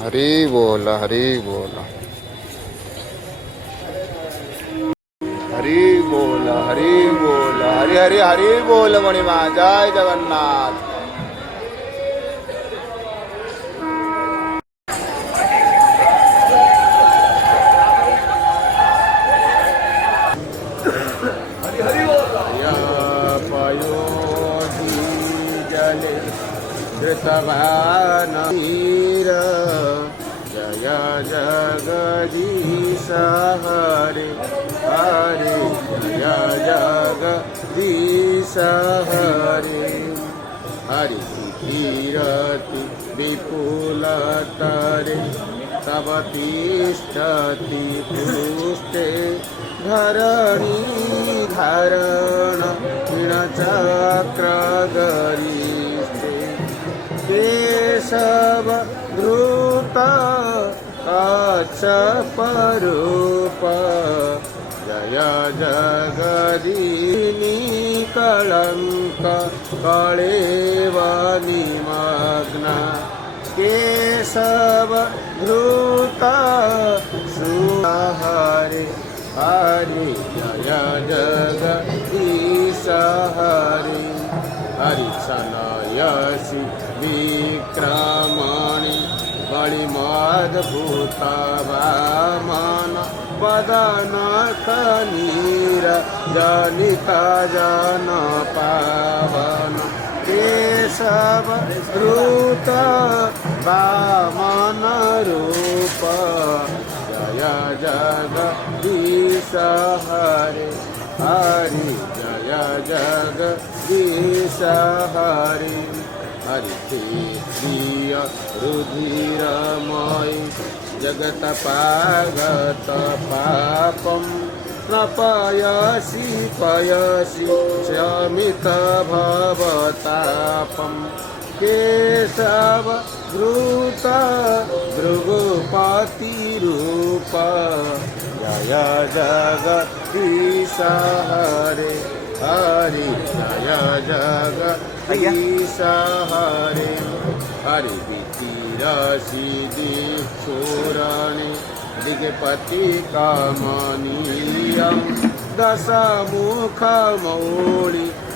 हरी बोल हरी बोल हरी बोल हरी बोल हरी हरी हरी बोल मणिमा जय जगन्नाथ। पयोधि जले धृतवान वीर जय जगदीश हरे हरे जय जगदीश हरे हरि कीरति विपुलतरे तव तिष्ठति पुरुष्टे धरणी धारण चक्रगरिष्ठे केशव धृत कच्छपरूप जय जगदीनी कलंक कलेव निमग्ना केशव धृत सुहरे हरि जय जगदीश हरि हरि सनयसि विक्रमणि बलिमद्भुत वामन वदन कनीर जनित जन पावन केशव धृत वामन रूप जय जगदीश हरे हरि जय जगदीश हरि हरि प्रिय रुधिरमयि जगत पागत पापं न पयसि पयसि शमित भवतापं केशव धृत भृगुपतिरूप जय जगदीश हरे हरि जय जगदीश हरे हरि वितिरसि दिक्षुराणि दिगपति कमनीयं दशमुखमौळि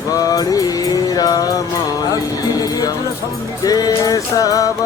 बलिरमणीयं केशव